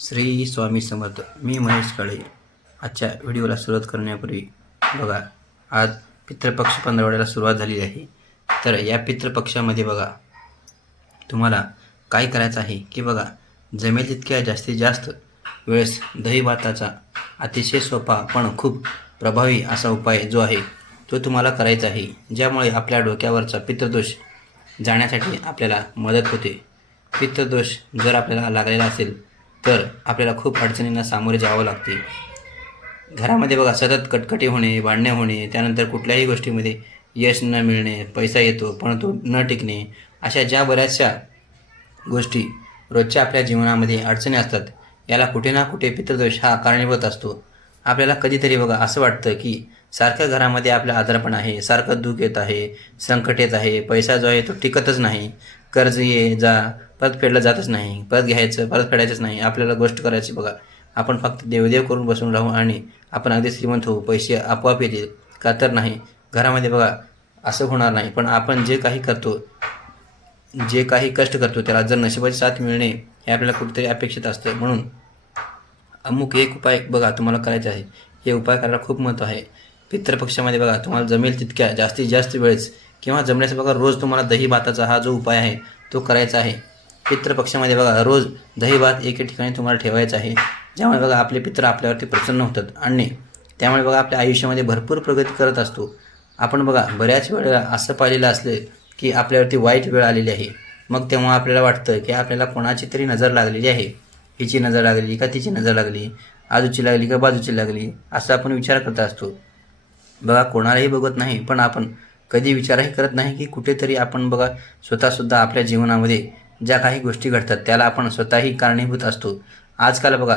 श्री स्वामी समर्थ. मी महेश काळे. आजच्या व्हिडिओला सुरुवात करण्यापूर्वी बघा, आज पितृपक्ष पंधरवड्याला सुरुवात झालेली आहे. तर या पितृपक्षामध्ये बघा तुम्हाला काय करायचं आहे की बघा, जमेल तितक्या जास्तीत जास्त वेळेस दही भाताचा अतिशय सोपा पण खूप प्रभावी असा उपाय जो आहे तो तुम्हाला करायचा आहे, ज्यामुळे आपल्या डोक्यावरचा पितृदोष जाण्यासाठी आपल्याला मदत होते. पितृदोष जर आपल्याला लागलेला असेल तर आपल्याला खूप अडचणींना सामोरे जावं लागते. घरामध्ये बघा सतत कटकटी होणे, भांडणे होणे, त्यानंतर कुठल्याही गोष्टीमध्ये यश न मिळणे, पैसा येतो पण तो न टिकणे, अशा ज्या बऱ्याचशा गोष्टी रोजच्या आपल्या जीवनामध्ये अडचणी असतात, याला कुठे ना कुठे पितृदोष हा कारणीभूत असतो. आपल्याला कधीतरी बघा असं वाटतं की सारखं घरामध्ये आपलं आजारपण आहे, सारखं दुःख येत आहे, संकट येत आहे, पैसा जो आहे तो टिकतच नाही, कर्ज ये जा परत फेडलं जातच नाही, परत घ्यायचं परत फेडायचंच नाही. आपल्याला गोष्ट करायची बघा, आपण फक्त देवदेव करून बसून राहू आणि आपण अगदी श्रीमंत होऊ, पैसे आपोआप येतील का? तर नाही. घरामध्ये बघा असं होणार नाही. पण आपण जे काही करतो, जे काही कष्ट करतो, त्याला जर नशिबाची साथ मिळणे हे आपल्याला कुठेतरी अपेक्षित असतं. म्हणून अमुक एक उपाय बघा तुम्हाला करायचा आहे. हे उपाय करायला खूप महत्त्व आहे. पितृपक्षामध्ये बघा तुम्हाला जमेल तितक्या जास्तीत जास्त वेळेस किंवा जमण्यास बघा रोज तुम्हाला दही भाताचा हा जो उपाय आहे तो करायचा आहे. पितृपक्षामध्ये बघा रोज दही भात एके ठिकाणी तुम्हाला ठेवायचं आहे, ज्यामुळे बघा आपले पितृ आपल्यावरती प्रसन्न होतात आणि त्यामुळे बघा आपल्या आयुष्यामध्ये भरपूर प्रगती करत असतो. आपण बघा बऱ्याच वेळेला असं पाहिलेलं असलं की आपल्यावरती वाईट वेळ आलेली आहे, मग तेव्हा आपल्याला वाटतं की आपल्याला कोणाची तरी नजर लागलेली आहे. हिची नजर लागली का तिची नजर लागली, आजूची लागली का बाजूची लागली, असं आपण विचार करत असतो. बघा कोणालाही बघत नाही, पण आपण कधी विचारही करत नाही की कुठेतरी आपण बघा स्वतःसुद्धा आपल्या जीवनामध्ये ज्या काही गोष्टी घडतात त्याला आपण स्वतःही कारणीभूत असतो. आजकाल बघा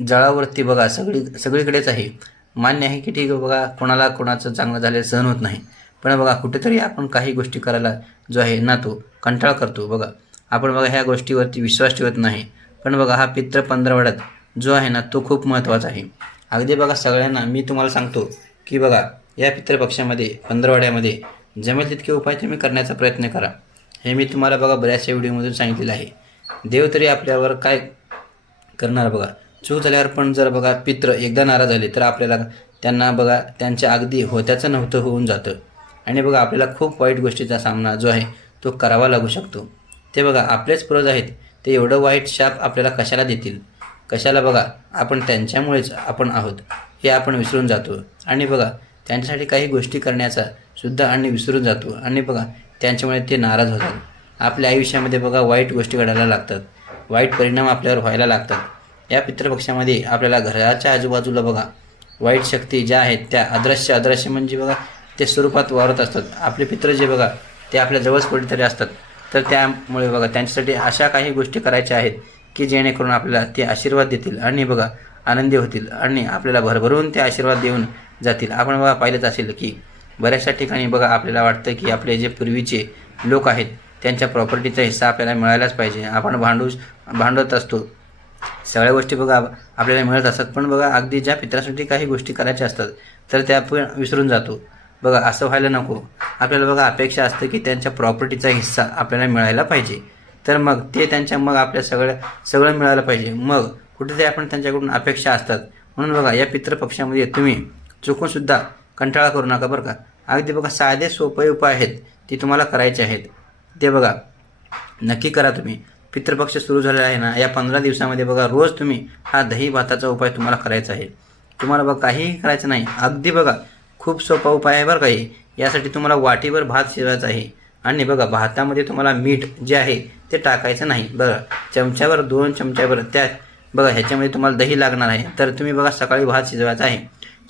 जळावरती बघा सगळीकडेच आहे. मान्य आहे की ठीक आहे बघा, कोणाला कोणाचं चांगलं झालेलं सहन होत नाही, पण बघा कुठेतरी आपण काही गोष्टी करायला जो आहे ना तो कंटाळा करतो. बघा आपण बघा ह्या गोष्टीवरती विश्वास ठेवत नाही, पण बघा हा पितृ पंधरवड्यात जो आहे ना तो खूप महत्त्वाचा आहे. अगदी बघा सगळ्यांना मी तुम्हाला सांगतो की बघा या पितृपक्षामध्ये पंधरवड्यामध्ये जमेल तितके उपाय तुम्ही करण्याचा प्रयत्न करा. हे मी तुम्हाला बघा बऱ्याचशा व्हिडिओमधून सांगितलेलं आहे. देव तरी आपल्यावर काय करणार बघा, चूक झाल्यावर पण जर बघा पितृ एकदा नाराज झाले तर आपल्याला त्यांना बघा त्यांच्या अगदी होत्याचं नव्हतं होऊन जातं आणि बघा आपल्याला खूप वाईट गोष्टीचा सामना जो आहे तो करावा लागू शकतो. ते बघा आपलेच पूर्वज आहेत, ते एवढं वाईट शाप आपल्याला कशाला देतील, कशाला? बघा आपण त्यांच्यामुळेच आपण आहोत हे आपण विसरून जातो आणि बघा त्यांच्यासाठी काही गोष्टी करण्याचा सुद्धा आणि विसरून जातो आणि बघा त्यांच्यामुळे ते नाराज होतात. आपल्या आयुष्यामध्ये बघा वाईट गोष्टी घडायला लागतात, वाईट परिणाम आपल्यावर व्हायला लागतात. या पितृपक्षामध्ये आपल्याला घराच्या आजूबाजूला बघा वाईट शक्ती ज्या आहेत त्या अदृश्य म्हणजे बघा ते स्वरूपात वावरत असतात. आपले पितृ जे बघा ते आपल्या जवळच कुठेतरी असतात. तर त्यामुळे बघा त्यांच्यासाठी अशा काही गोष्टी करायच्या आहेत की जेणेकरून आपल्याला ते आशीर्वाद देतील आणि बघा आनंदी होतील आणि आपल्याला भरभरून ते आशीर्वाद देऊन जातील. आपण बघा पाहिलंच असेल की बऱ्याचशा ठिकाणी बघा आपल्याला वाटतं की आपले जे पूर्वीचे लोक आहेत त्यांच्या प्रॉपर्टीचा हिस्सा आपल्याला मिळायलाच पाहिजे. आपण भांडत असतो, सगळ्या गोष्टी बघा आपल्याला मिळत असतात, पण बघा अगदी ज्या पित्रासाठी काही गोष्टी करायच्या असतात तर त्या आपण विसरून जातो. बघा असं व्हायला नको. आपल्याला बघा अपेक्षा असते की त्यांच्या प्रॉपर्टीचा हिस्सा आपल्याला मिळायला पाहिजे, तर मग ते मग आपल्या सगळं मिळायला पाहिजे. मग कुठेतरी आपण त्यांच्याकडून अपेक्षा असतात. म्हणून बघा या पितृपक्षामध्ये तुम्ही चुकूनसुद्धा कंटाळा करू नका बरं का. अगदी बघा साधे सोपे उपाय आहेत ते तुम्हाला करायचे आहेत, ते बघा नक्की करा तुम्ही. पितृपक्ष सुरू झालेला आहे ना, या 15 दिवसामध्ये बघा रोज तुम्ही हा दही भाताचा उपाय तुम्हाला करायचा आहे. तुम्हाला बघा काहीही करायचं नाही, अगदी बघा खूप सोपा उपाय आहे बरं का हे. यासाठी तुम्हाला वाटीभर भात शिजवायचा आहे आणि बघा भातामध्ये तुम्हाला मीठ जे आहे ते टाकायचं नाही. बघा चमच्याभर 2 चमच्याभर त्यात बघा ह्याच्यामध्ये तुम्हाला दही लागणार आहे. तर तुम्ही बघा सकाळी भात शिजवायचा आहे,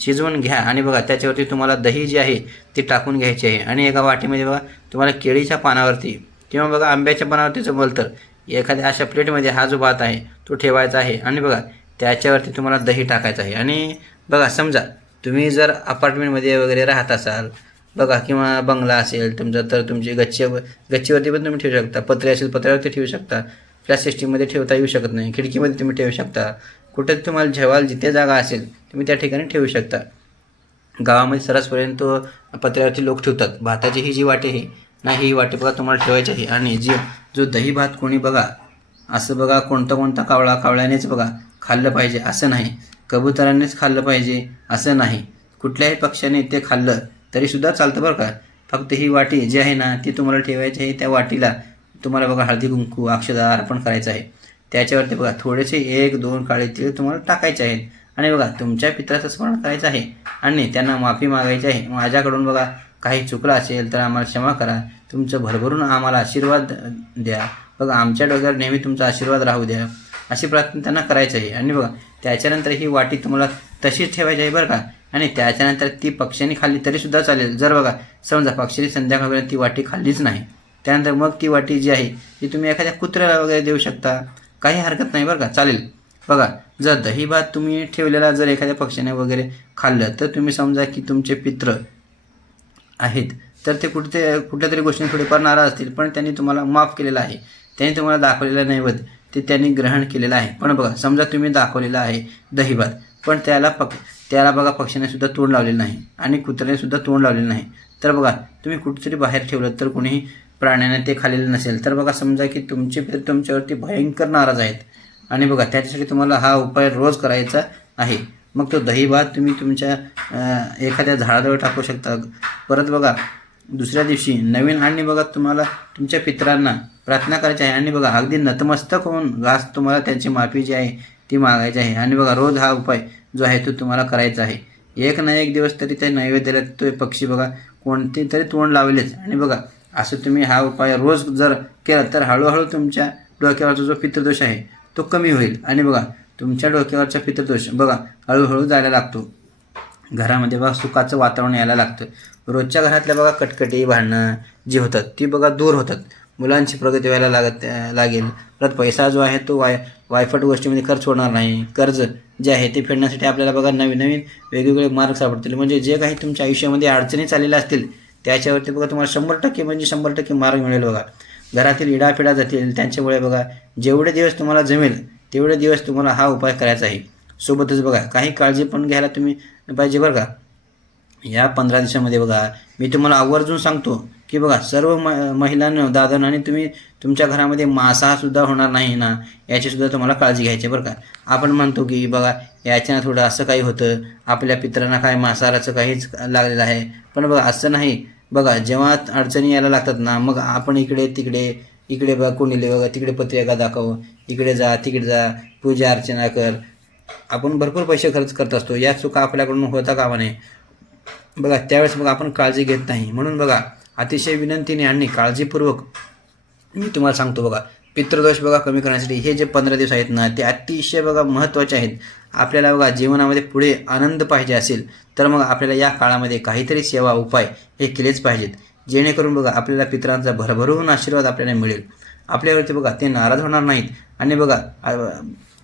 शिजवून घ्या आणि बघा त्याच्यावरती तुम्हाला दही जी आहे ती टाकून घ्यायची आहे आणि एका वाटीमध्ये बघा तुम्हाला केळीच्या पानावरती किंवा बघा आंब्याच्या पानावरती जमलं तर एखाद्या अशा प्लेटमध्ये हा जो भात आहे तो ठेवायचा आहे आणि बघा त्याच्यावरती तुम्हाला दही टाकायचं आहे. आणि बघा समजा तुम्ही जर अपार्टमेंटमध्ये वगैरे राहत असाल बघा किंवा बंगला असेल तुमचा तर तुमची गच्चीवरती पण तुम्ही ठेवू शकता, पत्रे असेल पत्र्यावरती ठेवू शकता, फ्लॅश सिस्टीममध्ये ठेवता येऊ शकत नाही, खिडकीमध्ये तुम्ही ठेवू शकता, कुठे तुम्हाला जेवायला जिथे जागा असेल तुम्ही त्या ठिकाणी ठेवू शकता. गावामध्ये सर्रासपर्यंत पत्र्यावरती लोक ठेवतात. भाताची ही जी वाटी आहे ना, ही वाटी बघा तुम्हाला ठेवायची आहे आणि जो दही भात कोणी बघा असं बघा कोणता कावळ्यानेच बघा खाल्लं पाहिजे असं नाही, कबुतरांनीच खाल्लं पाहिजे असं नाही, कुठल्याही पक्ष्याने ते खाल्लं तरीसुद्धा चालतं बरं का. फक्त ही वाटी जी आहे ना ती तुम्हाला ठेवायची आहे. त्या वाटीला तुम्हाला बघा हळदी कुंकू अक्षदा अर्पण करायचं आहे. त्याच्यावरती बघा थोडेसे 1-2 काळे तीळ तुम्हाला टाकायचे आहेत आणि बघा तुमच्या पित्राचं स्मरण करायचं आहे आणि त्यांना माफी मागायची आहे. माझ्याकडून बघा काही चुकलं असेल तर आम्हाला क्षमा करा, तुमचं भरभरून आम्हाला आशीर्वाद द्या, बघा आमच्या डोक्यावर नेहमी तुमचा आशीर्वाद राहू द्या, अशी प्रार्थना त्यांना करायची आहे. आणि बघा त्याच्यानंतर ही वाटी तुम्हाला तशीच ठेवायची आहे बरं का. आणि त्याच्यानंतर ती पक्ष्यांनी खाल्ली तरीसुद्धा चालेल. जर बघा समजा पक्ष्यांनी संध्याकाळपर्यंत ती वाटी खाल्लीच नाही, त्यानंतर मग ती वाटी जी आहे ती तुम्ही एखाद्या कुत्र्याला वगैरे देऊ शकता, काही हरकत नाही बरं का, चालेल. बघा जर दही भात तुम्ही ठेवलेला जर एखाद्या पक्ष्याने वगैरे खाल्लं तर तुम्ही समजा की तुमचे पित्र आहेत तर ते कुठल्या तरी गोष्टीने थोडेफार नाराज असतील, पण त्यांनी तुम्हाला माफ केलेलं आहे, त्यांनी तुम्हाला दाखवलेलं नैवेद्य ते त्यांनी ग्रहण केलेलं आहे. पण बघा समजा तुम्ही दाखवलेलं आहे दही भात, पण त्याला बघा पक्ष्याने सुद्धा तोंड लावलेलं नाही आणि कुत्र्याने सुद्धा तोंड लावलेलं नाही, तर बघा तुम्ही कुठेतरी बाहेर ठेवलं तर कोणीही प्राण्याने ते खाल्लेलं नसेल तर बघा समजा की तुमचे पित्र तुमच्यावरती भयंकर नाराज आहेत आणि बघा त्याच्यासाठी तुम्हाला हा उपाय रोज करायचा आहे. मग तो दही भात तुम्ही तुमच्या एखाद्या झाडाजवळ टाकू शकता. परत बघा दुसऱ्या दिवशी नवीन आणि बघा तुम्हाला तुमच्या पित्रांना प्रार्थना करायची आहे आणि बघा अगदी नतमस्तक होऊन घास तुम्हाला त्यांची माफी जी आहे ती मागायची आहे. आणि बघा रोज हा उपाय जो आहे तो तुम्हाला करायचा आहे. एक ना एक दिवस तरी त्या नैवेद्याला तो पक्षी बघा कोणते तरी तोंड लावलेच. आणि बघा असं तुम्ही हा उपाय रोज जर केला तर हळूहळू तुमच्या डोक्यावरचा जो पितृदोष आहे तो कमी होईल आणि बघा तुमच्या डोक्यावरचा पितृदोष बघा हळूहळू जायला लागतो. घरामध्ये बघा सुखाचं वातावरण यायला लागतं. रोजच्या घरातल्या बघा कटकटी भांडणं जी होतात ती बघा दूर होतात. मुलांची प्रगती व्हायला लागेल. परत पैसा जो आहे तो वायफट गोष्टीमध्ये खर्च होणार नाही. कर्ज जे आहे ते फेडण्यासाठी आपल्याला बघा नवीन वेगवेगळे मार्ग सापडतील. म्हणजे जे काही तुमच्या आयुष्यामध्ये अडचणी चाललेल्या असतील त्याच्यावरती बघा तुम्हाला 100% म्हणजे 100% मार्ग मिळेल. बघा घरातील इडापिडा जातील त्यांच्यामुळे बघा जेवढे दिवस तुम्हाला जमेल तेवढे दिवस तुम्हाला हा उपाय करायचा आहे. सोबतच बघा काही काळजी पण घ्यायला तुम्ही पाहिजे बरं का. या 15 दिवसामध्ये बघा मी तुम्हाला आवर्जून सांगतो की बघा सर्व महिलांना दादांना आणि तुम्ही तुमच्या घरामध्ये मांसाहारसुद्धा होणार नाही ना याचीसुद्धा तुम्हाला काळजी घ्यायची बरं का. आपण म्हणतो की बघा याच्यानं थोडं असं काही होतं, आपल्या पित्रांना काय मांसाहाराचं काहीच लागलेलं आहे, पण बघा असं नाही. बघा जेव्हा अडचणी यायला लागतात ना मग आपण इकडे बघा कोणीले बघा तिकडे पत्रिका दाखव, इकडे जा तिकडे जा, पूजा अर्चना कर, आपण भरपूर पैसे खर्च करत असतो. या चुका आपल्याकडून होता कामा नये. बघा त्यावेळेस बघा आपण काळजी घेत नाही. म्हणून बघा अतिशय विनंतीने आणि काळजीपूर्वक मी तुम्हाला सांगतो बघा पितृदोष बघा कमी करण्यासाठी हे जे 15 दिवस आहेत ना ते अतिशय बघा महत्त्वाचे आहेत. आपल्याला बघा जीवनामध्ये पुढे आनंद पाहिजे असेल तर मग आपल्याला या काळामध्ये काहीतरी सेवा उपाय हे केलेच पाहिजेत, जेणेकरून बघा आपल्याला पितरांचा भरभरून आशीर्वाद आपल्याला मिळेल. आपल्यावरती बघा ते नाराज होणार नाहीत. आणि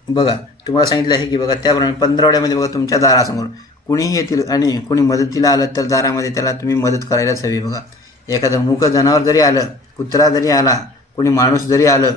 बघा तुम्हाला सांगितलं आहे की बघा त्याप्रमाणे 15 बघा तुमच्या दारासमोर कुणीही येतील आणि कुणी मदतीला आलं तर दारामध्ये त्याला तुम्ही मदत करायलाच हवी. बघा एखादं मूक जनावर जरी आलं, कुत्रा जरी आला, कोणी माणूस जरी आलं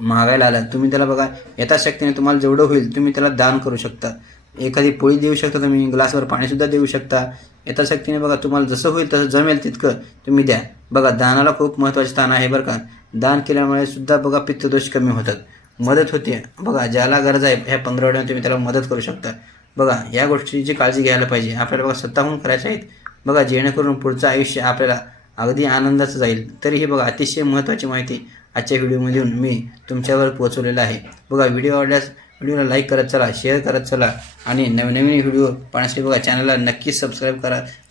मागायला आलं, तुम्ही त्याला बघा यथाशक्तीने तुम्हाला जेवढं होईल तुम्ही त्याला दान करू शकता. एखादी पोळी देऊ शकता, तुम्ही ग्लासवर पाणीसुद्धा देऊ शकता. यथाशक्तीने बघा तुम्हाला जसं होईल तसं जमेल तितकं तुम्ही द्या. बघा दानाला खूप महत्त्वाचे स्थान आहे बरं का. दान केल्यामुळे सुद्धा बघा पित्तदोष कमी होतात, मदत होते. बघा ज्याला गरज आहे ह्या 15 दिवसात तुम्ही त्याला मदत करू शकता. बघा या गोष्टीची काळजी घ्यायला पाहिजे आपल्याला. बघा स्वतःहून करायच्या आहेत बघा, जेणेकरून पुढचं आयुष्य आपल्याला अगदी आनंदाचं जाईल. तरी हे बघा अतिशय महत्त्वाची माहिती आजच्या व्हिडिओमधून मी तुमच्यावर पोहोचवलेलं आहे. बघा व्हिडिओ आवडल्यास व्हिडिओला लाईक करत चला, शेअर करत चला आणि नवीन व्हिडिओ पाहण्यासाठी बघा चॅनलला नक्कीच सबस्क्राईब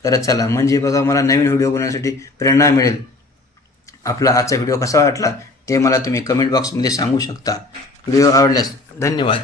करत चला. म्हणजे बघा मला नवीन व्हिडिओ बनवण्यासाठी प्रेरणा मिळेल. आपला आजचा व्हिडिओ कसा वाटला ते मला तुम्ही कमेंट बॉक्समध्ये सांगू शकता. व्हिडिओ आवडल्यास धन्यवाद.